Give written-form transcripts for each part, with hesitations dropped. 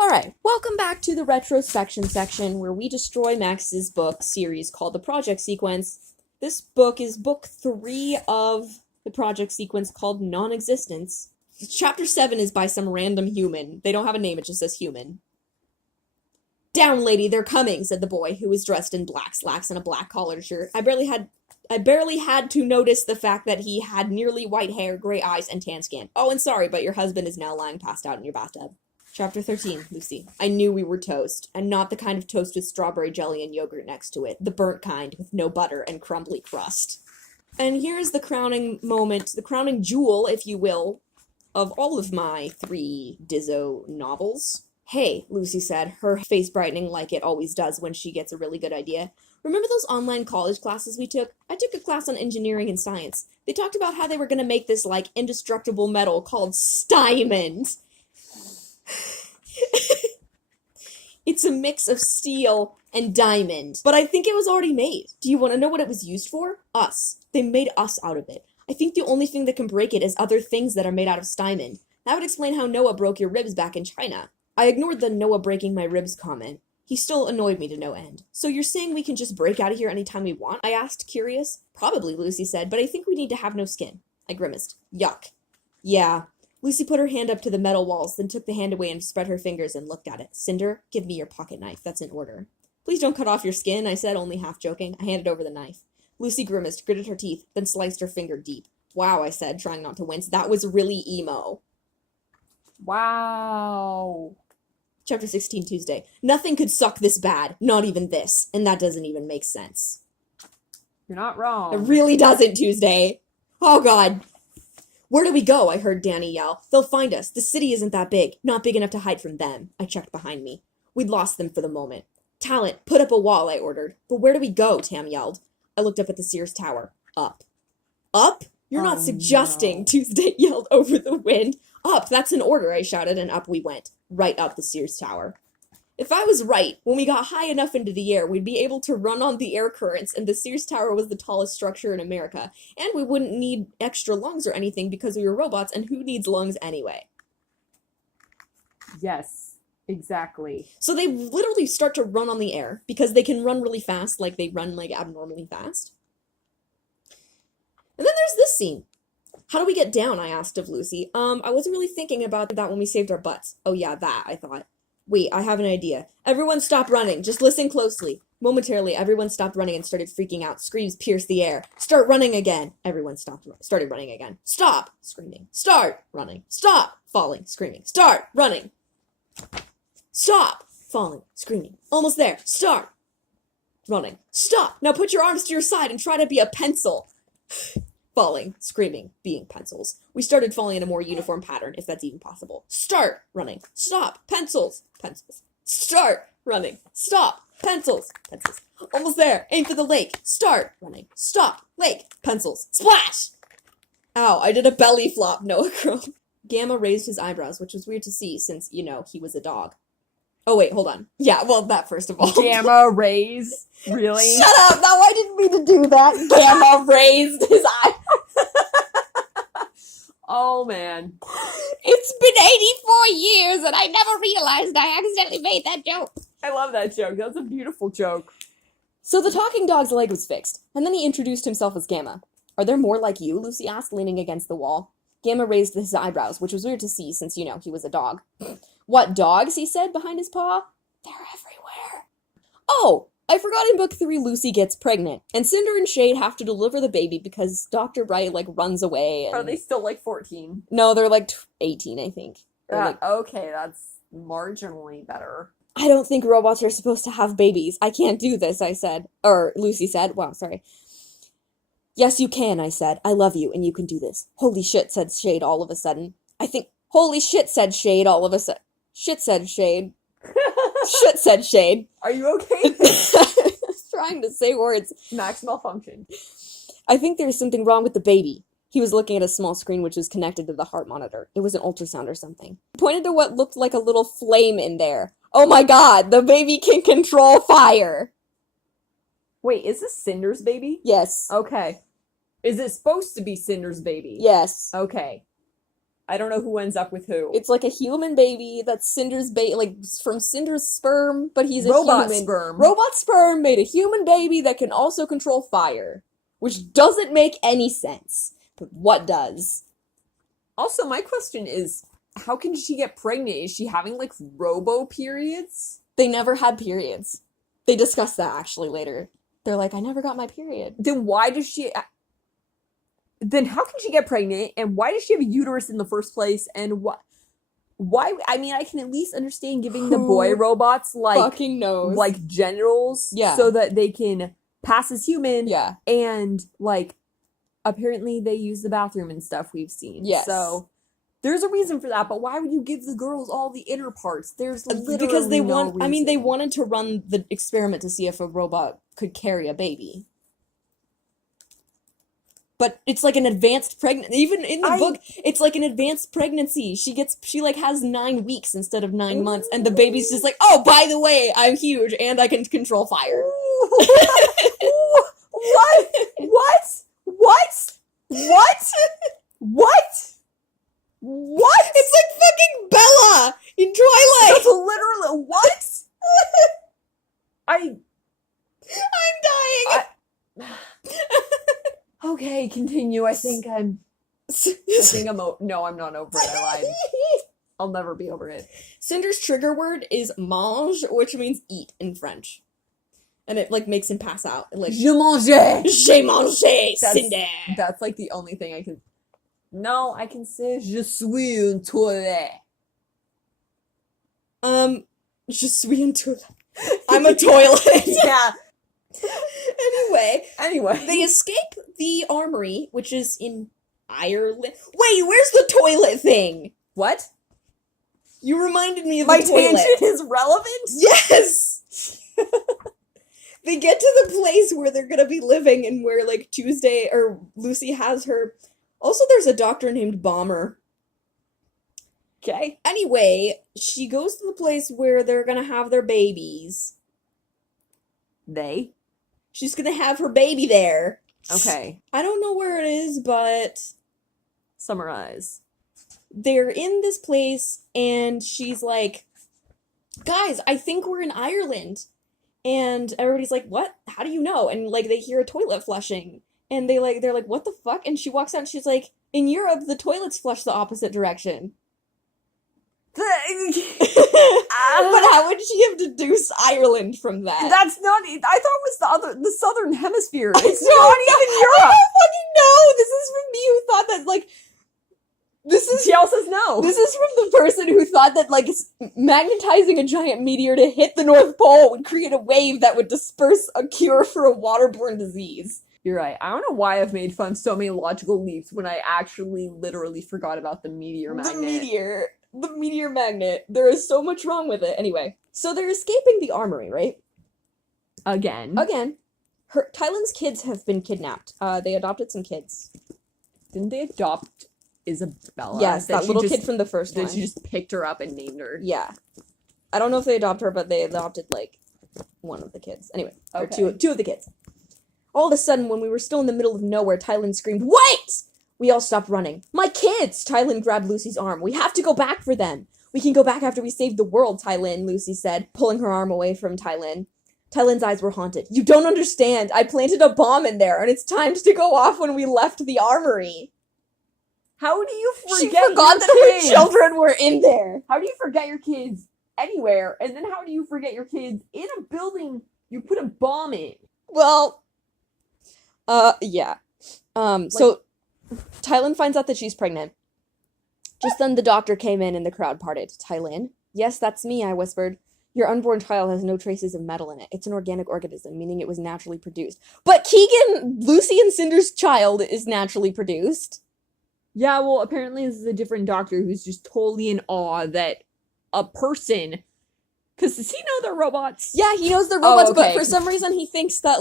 Alright, welcome back to the Retrospection section where we destroy Max's book series called The Project Sequence. This book is book 3 of the project sequence called Nonexistence. Chapter 7 is by some random human. They don't have a name, it just says human. "Down, lady, they're coming," said the boy, who was dressed in black slacks and a black collared shirt. I barely had to notice the fact that he had nearly white hair, gray eyes, and tan skin. "Oh, and sorry, but your husband is now lying passed out in your bathtub." Chapter 13, Lucy. I knew we were toast, and not the kind of toast with strawberry jelly and yogurt next to it, the burnt kind with no butter and crumbly crust. And here's the crowning moment, the crowning jewel, if you will, of all of my 3 Dizzo novels. "Hey," Lucy said, her face brightening like it always does when she gets a really good idea. "Remember those online college classes we took? I took a class on engineering and science. They talked about how they were going to make this, indestructible metal called Stymond. It's a mix of steel and diamond, but I think it was already made. Do you want to know what it was used for? Us. They made us out of it. I think the only thing that can break it is other things that are made out of Stymond. That would explain how Noah broke your ribs back in China." I ignored the Noah breaking my ribs comment. He still annoyed me to no end. "So you're saying we can just break out of here anytime we want?" I asked, curious. "Probably," Lucy said, "but I think we need to have no skin." I grimaced. "Yuck." "Yeah." Lucy put her hand up to the metal walls, then took the hand away and spread her fingers and looked at it. "Cinder, give me your pocket knife. That's an order." "Please don't cut off your skin," I said, only half joking. I handed over the knife. Lucy grimaced, gritted her teeth, then sliced her finger deep. "Wow," I said, trying not to wince. "That was really emo." Wow. Chapter 16, Tuesday. Nothing could suck this bad. Not even this. And that doesn't even make sense. You're not wrong. It really doesn't, Tuesday. Oh, God. "Where do we go?" I heard Danny yell. "They'll find us. The city isn't that big. Not big enough to hide from them." I checked behind me. We'd lost them for the moment. "Talent, put up a wall," I ordered. "But where do we go?" Tam yelled. I looked up at the Sears Tower. Up. "Up? You're not suggesting," no. Tuesday yelled over the wind. "Up, that's an order," I shouted, and up we went. Right up the Sears Tower. If I was right, when we got high enough into the air, we'd be able to run on the air currents, and the Sears Tower was the tallest structure in America, and we wouldn't need extra lungs or anything because we were robots, and who needs lungs anyway? Yes, exactly. So they literally start to run on the air, because they can run really fast, like they run, abnormally fast. And then there's this scene. "How do we get down?" I asked of Lucy. I wasn't really thinking about that when we saved our butts." "Oh yeah, that," I thought. "Wait, I have an idea. Everyone stop running. Just listen closely." Momentarily, everyone stopped running and started freaking out. Screams pierced the air. "Start running again." Everyone started running again. "Stop!" Screaming. "Start!" Running. "Stop!" Falling. Screaming. "Start!" Running. "Stop!" Falling. Screaming. "Almost there. Start!" Running. "Stop! Now put your arms to your side and try to be a pencil." Falling, screaming, being pencils. We started falling in a more uniform pattern, if that's even possible. "Start!" Running. "Stop! Pencils!" Pencils. "Start!" Running. "Stop! Pencils!" Pencils. "Almost there! Aim for the lake!" "Start!" Running. "Stop! Lake!" Pencils. "Splash!" Ow, I did a belly flop, Noah groaned. Gamma raised his eyebrows, which was weird to see since, he was a dog. Oh wait, hold on. Yeah, well, that first of all. Gamma rays? Really? Shut up! No, I didn't mean to do that. Gamma raised his eye. Oh, man. "It's been 84 years and I never realized I accidentally made that joke." I love that joke. That's a beautiful joke. So the talking dog's leg was fixed, and then he introduced himself as Gamma. "Are there more like you?" Lucy asked, leaning against the wall. Gamma raised his eyebrows, which was weird to see since, he was a dog. "What dogs?" he said behind his paw. "They're everywhere." Oh! I forgot in book 3 Lucy gets pregnant, and Cinder and Shade have to deliver the baby because Dr. Bright, runs away. And... Are they still 14? No, they're 18, I think. Okay, that's marginally better. "I don't think robots are supposed to have babies. I can't do this," I said. Or Lucy said. Wow, sorry. "Yes, you can," I said. "I love you, and you can do this." "Holy shit," said Shade all of a sudden. Holy shit, said Shade all of a sudden. Shit, said Shade. Shit, said Shade. Are you okay? I was trying to say words. Max malfunction. "I think there's something wrong with the baby." He was looking at a small screen which was connected to the heart monitor. It was an ultrasound or something. He pointed to what looked like a little flame in there. "Oh my god, the baby can control fire!" Wait, is this Cinder's baby? Yes. Okay. Is it supposed to be Cinder's baby? Yes. Okay. I don't know who ends up with who. It's like a human baby that's Cinder's like from Cinder's sperm, but he's a robot human. sperm. Robot sperm made a human baby that can also control fire, which doesn't make any sense. But what does? Also, my question is, how can she get pregnant? Is she having, like, robo periods? They never had periods. They discuss that, actually, later. They're like, I never got my period. Then why does she... Then how can she get pregnant? And why does she have a uterus in the first place? And why... I mean, I can at least understand giving the boy robots, like... Fucking knows. Like, genitals. Yeah. So that they can pass as human. Yeah. And, like, apparently they use the bathroom and stuff we've seen. Yes. So... There's a reason for that, but why would you give the girls all the inner parts? There's literally because they no want. I mean, they reason. wanted to run the experiment to see if a robot could carry a baby. But it's like an advanced pregnancy. Even in the book, it's like an advanced pregnancy. She like has 9 weeks instead of 9 months, and the baby's just like, oh, by the way, I'm huge and I can control fire. What? What? It's like fucking Bella in Twilight. That's literally what? I'm dying. Okay, continue. I think I'm no, I'm not over it. I lied. I'll never be over it. Cinder's trigger word is mange, which means eat in French. And it, like, makes him pass out. Like, Je mange! J'ai mangé, Cinder! That's, like, the only thing I can... No, I can say je suis un toilet. Je suis un toilet. I'm a toilet. Yeah. Anyway, they escape the armory, which is in Ireland. Wait, where's the toilet thing? What? You reminded me of My the toilet. tangent is relevant? Yes! They get to the place where they're gonna be living and where, like, Tuesday, or Lucy has her... Also, there's a doctor named Bomber. Okay. Anyway, she goes to the place where they're gonna have their babies. They? She's gonna have her baby there. Okay. I don't know where it is, but... Summarize. They're in this place, and she's like, guys, I think we're in Ireland. And everybody's like, what? How do you know? And, like, they hear a toilet flushing. And they're like, what the fuck? And she walks out and she's like, in Europe, the toilets flush the opposite direction. But how would she have deduced Ireland from that? That's not... I thought it was the southern hemisphere. It's It's not even Europe. I don't fucking know! This is from me who thought that, like... She also says no. This is from the person who thought that, like, magnetizing a giant meteor to hit the North Pole would create a wave that would disperse a cure for a waterborne disease. You're right. I don't know why I've made fun so many logical leaps when I actually literally forgot about the meteor magnet. The meteor magnet. There is so much wrong with it. Anyway, so they're escaping the armory, right? Again. Tylen's kids have been kidnapped. They adopted some kids. Didn't they adopt Isabella? Yes, that little kid from the first one. That she just picked her up and named her. Yeah. I don't know if they adopted her, but they adopted, like, one of the kids. Anyway, or Okay. two of the kids. All of a sudden, when we were still in the middle of nowhere, Tylen screamed, wait! We all stopped running. My kids! Tylen grabbed Lucy's arm. We have to go back for them. We can go back after we save the world, Tylen, Lucy said, pulling her arm away from Tylen. Tylen's eyes were haunted. You don't understand. I planted a bomb in there, and it's timed to go off when we left the armory. How do you forget She forgot that her children were in there. How do you forget your kids anywhere? And then how do you forget your kids in a building you put a bomb in? Well, yeah. So Tylen finds out that she's pregnant. Just then the doctor came in and the crowd parted. Tylen? Yes, that's me, I whispered. Your unborn child has no traces of metal in it. It's an organic organism, meaning it was naturally produced. But Keegan, Lucy and Cinder's child, is naturally produced. Yeah, well, apparently this is a different doctor who's just totally in awe that a person... Because does he know they're robots? Yeah, he knows they're robots, okay. But for some reason he thinks that,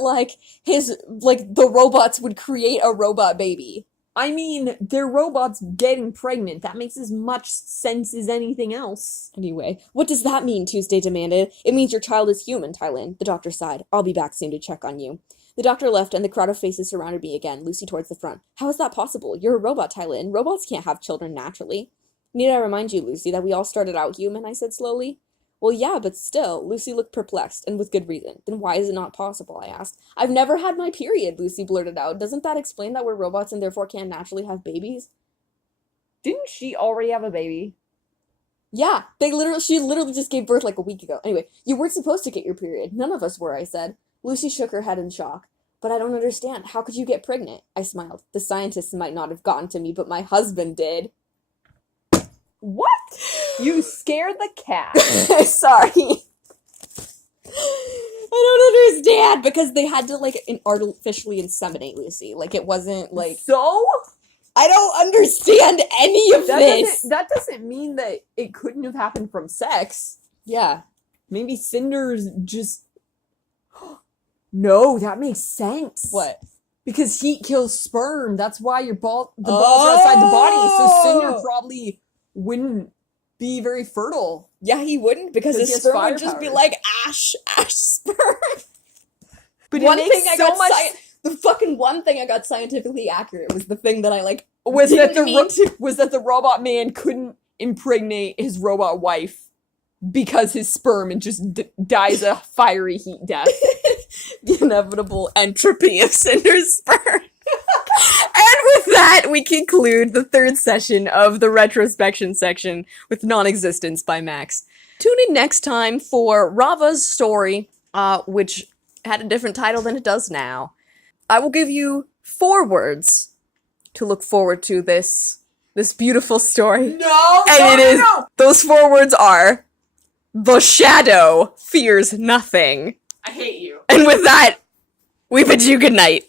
the robots would create a robot baby. I mean, they're robots getting pregnant. That makes as much sense as anything else. Anyway, what does that mean? Tuesday demanded. It means your child is human, Tylen. The doctor sighed. I'll be back soon to check on you. The doctor left, and the crowd of faces surrounded me again, Lucy towards the front. How is that possible? You're a robot, Tylen. Robots can't have children naturally. Need I remind you, Lucy, that we all started out human, I said slowly. Well, yeah, but still, Lucy looked perplexed, and with good reason. Then why is it not possible, I asked. I've never had my period, Lucy blurted out. Doesn't that explain that we're robots and therefore can't naturally have babies? Didn't she already have a baby? Yeah, she literally just gave birth like a week ago. Anyway, you weren't supposed to get your period. None of us were, I said. Lucy shook her head in shock. But I don't understand. How could you get pregnant? I smiled. The scientists might not have gotten to me, but my husband did. What? You scared the cat. Sorry. I don't understand, because they had to, like, artificially inseminate Lucy. Like, it wasn't, like... So? I don't understand any of this! That doesn't mean that it couldn't have happened from sex. Yeah. Maybe Cinder's just... No, that makes sense. What? Because heat kills sperm. That's why the balls are outside the body. So Cinder probably wouldn't be very fertile. Yeah, he wouldn't, because his sperm would just be like ash sperm. But the fucking one thing I got scientifically accurate was the thing that I like was that the robot man couldn't impregnate his robot wife because his sperm and just dies a fiery heat death. The inevitable entropy of Cinder's sperm. And with that, we conclude the third session of the retrospection section with Nonexistence by Max. Tune in next time for Rava's story, which had a different title than it does now. I will give you 4 words to look forward to this beautiful story. Those 4 words are, the shadow fears nothing. I hate you. And with that, we bid you good night.